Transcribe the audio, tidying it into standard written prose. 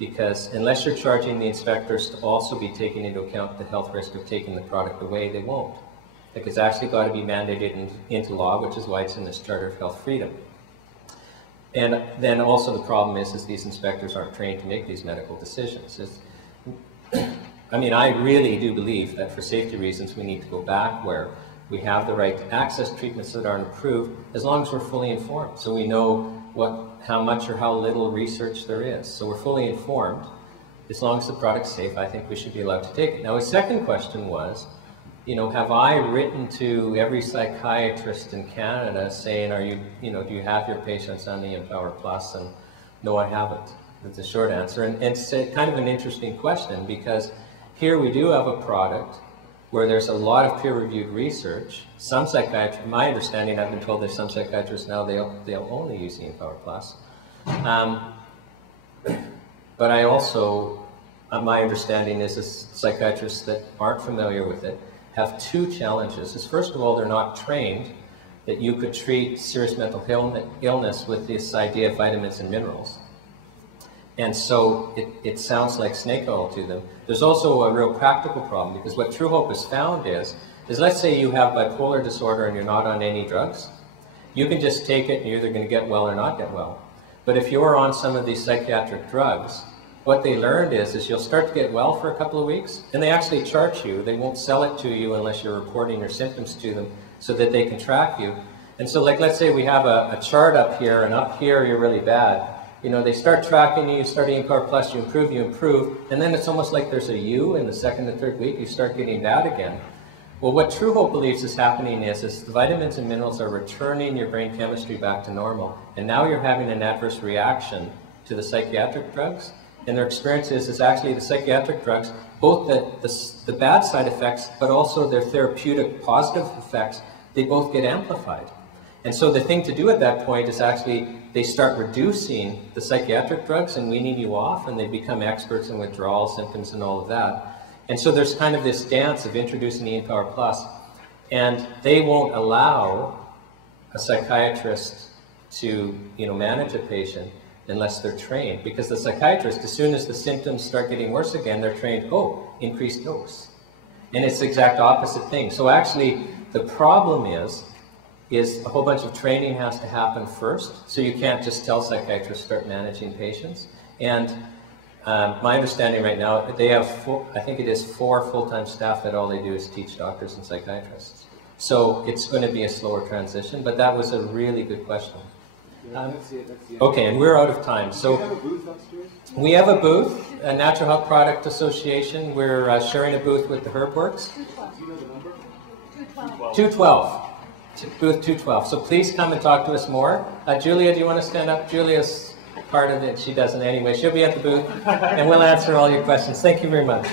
because unless you're charging the inspectors to also be taking into account the health risk of taking the product away, they won't. Like, it's actually got to be mandated into law, which is why it's in this Charter of Health Freedom. And then also the problem is these inspectors aren't trained to make these medical decisions. I mean, I really do believe that for safety reasons we need to go back where we have the right to access treatments that aren't approved as long as we're fully informed. So we know how much or how little research there is. So we're fully informed. As long as the product's safe, I think we should be allowed to take it. Now, his second question was, you know, have I written to every psychiatrist in Canada saying, do you have your patients on the Empower Plus? And no, I haven't. That's the short answer. And it's kind of an interesting question, because here we do have a product where there's a lot of peer-reviewed research. Some psychiatrists, my understanding, I've been told there's some psychiatrists now, they'll only use the Empower Plus. But I also, my understanding is psychiatrists that aren't familiar with it have two challenges. First of all, they're not trained that you could treat serious mental illness with this idea of vitamins and minerals. And so it sounds like snake oil to them. There's also a real practical problem, because what True Hope has found is let's say you have bipolar disorder and you're not on any drugs. You can just take it and you're either going to get well or not get well. But if you're on some of these psychiatric drugs, what they learned is you'll start to get well for a couple of weeks, and they actually charge you. They won't sell it to you unless you're reporting your symptoms to them so that they can track you. And so, like, let's say we have a chart up here, and up here you're really bad. You know, they start tracking you, start eating Empower Plus, you improve, and then it's almost like there's a U in the second and third week, you start getting bad again. Well, what True Hope believes is happening is the vitamins and minerals are returning your brain chemistry back to normal, and now you're having an adverse reaction to the psychiatric drugs, and their experience is actually the psychiatric drugs, both the bad side effects, but also their therapeutic positive effects, they both get amplified. And so the thing to do at that point is actually they start reducing the psychiatric drugs and weaning you off, and they become experts in withdrawal symptoms and all of that. And so there's kind of this dance of introducing the Empower Plus, and they won't allow a psychiatrist to, manage a patient unless they're trained, because the psychiatrist, as soon as the symptoms start getting worse again, they're trained, increased dose. And it's the exact opposite thing. So actually, the problem is a whole bunch of training has to happen first. So you can't just tell psychiatrists start managing patients. And my understanding right now, they have, I think it is 4 full-time staff that all they do is teach doctors and psychiatrists. So it's going to be a slower transition, but that was a really good question. Okay, and we're out of time. So do you have a booth upstairs? We have a booth, a Natural Health Product Association. We're sharing a booth with the Herbworks. 212. Do you know the number? 212. 212. Booth 212. So please come and talk to us more. Julia, do you want to stand up? Julia's part of it. She doesn't anyway. She'll be at the booth, and we'll answer all your questions. Thank you very much.